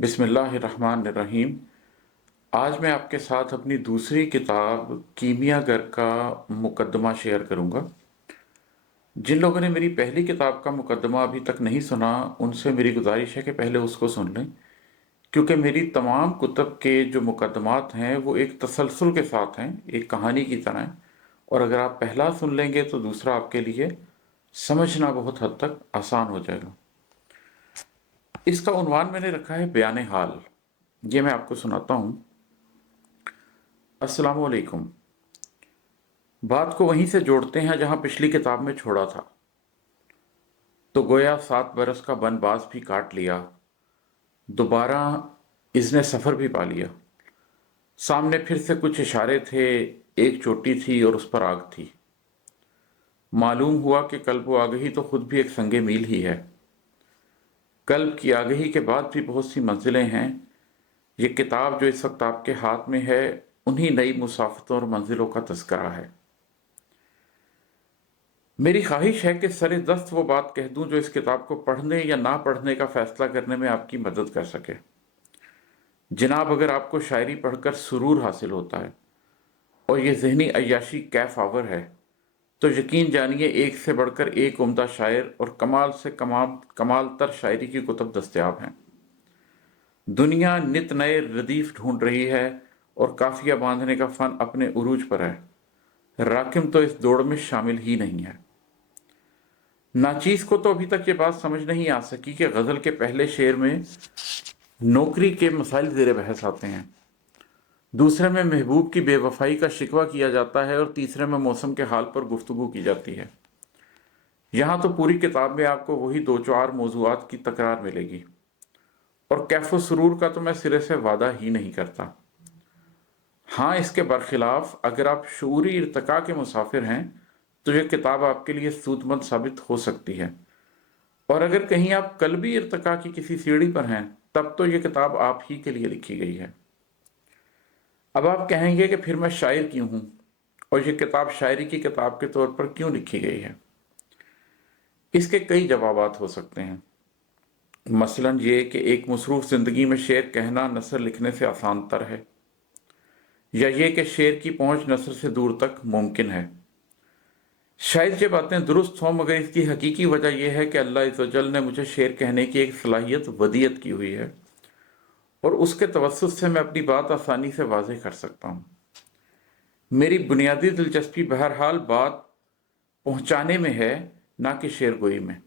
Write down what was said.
बिस्मिल्लाहिर्रहमानिर्रहीम। आज मैं आपके साथ अपनी दूसरी किताब कीमिया घर का मुकदमा शेयर करूंगा। जिन लोगों ने मेरी पहली किताब का मुकदमा अभी तक नहीं सुना, उनसे मेरी गुजारिश है कि पहले उसको सुन लें, क्योंकि मेरी तमाम कुतब के जो मुकदमात हैं वो एक तसलसल के साथ हैं, एक कहानी की तरह हैं। और अगर आप पहला सुन लेंगे तो दूसरा आपके लिए समझना बहुत हद तक आसान हो जाएगा। इसका उन्वान मैंने रखा है बयान हाल। ये मैं आपको सुनाता हूँ। अस्सलामु अलैकुम। बात को वहीं से जोड़ते हैं जहां पिछली किताब में छोड़ा था। तो गोया 7 बरस का बनवास भी काट लिया, दोबारा इज़्ने सफ़र भी पा लिया। सामने फिर से कुछ इशारे थे, एक चोटी थी और उस पर आग थी। मालूम हुआ कि कल्ब आगही तो खुद भी एक संगे मील ही है। कल्ब की आगही के बाद भी बहुत सी मंजिलें हैं। ये किताब जो इस वक्त आपके हाथ में है, उन्हीं नई मुसाफतों और मंजिलों का तज़किरा है। मेरी ख्वाहिश है कि सरे दस्त वो बात कह दूं जो इस किताब को पढ़ने या ना पढ़ने का फैसला करने में आपकी मदद कर सके। जनाब, अगर आपको शायरी पढ़कर सुरूर हासिल होता है और ये ज़हनी अय्याशी कैफ आवर है, तो यकीन जानिए एक से बढ़कर एक उम्दा शायर और कमाल से कमाल तर शायरी की कुतब दस्तयाब हैं। दुनिया नित नए रदीफ ढूंढ रही है और काफिया बांधने का फन अपने उरूज पर है। राकिम तो इस दौड़ में शामिल ही नहीं है। नाचीज को तो अभी तक ये बात समझ नहीं आ सकी कि गजल के पहले शेर में नौकरी के मसाइल ज़ेरे बहस आते हैं, दूसरे में महबूब की बेवफाई का शिकवा किया जाता है और तीसरे में मौसम के हाल पर गुफ्तगू की जाती है। यहाँ तो पूरी किताब में आपको वही दो चार मौज़ूआत की तकरार मिलेगी और कैफ सुरूर का तो मैं सिरे से वादा ही नहीं करता। हाँ, इसके बरखिलाफ अगर आप शऊरी इर्तिका के मुसाफिर हैं तो यह किताब आपके लिए सूदमंद साबित हो सकती है, और अगर कहीं आप कल्बी इर्तिका की किसी सीढ़ी पर हैं तब तो यह किताब आप ही के लिए लिखी गई है। अब आप कहेंगे कि फिर मैं शायर क्यों हूं और यह किताब शायरी की किताब के तौर पर क्यों लिखी गई है। इसके कई जवाबात हो सकते हैं। मसलन ये कि एक मसरूफ जिंदगी में शेर कहना नसर लिखने से आसान तर है, या ये कि शेर की पहुंच नसर से दूर तक मुमकिन है। शायद ये बातें दुरुस्त हों, मगर इसकी हकीकी वजह यह है कि अल्लाह इज़्ज़ व जल ने मुझे शेर कहने की एक सलाहियत वदीयत की हुई है और उसके तवस्सुत से मैं अपनी बात आसानी से वाज़ेह कर सकता हूँ। मेरी बुनियादी दिलचस्पी बहरहाल बात पहुँचाने में है, ना कि शेर गोई में।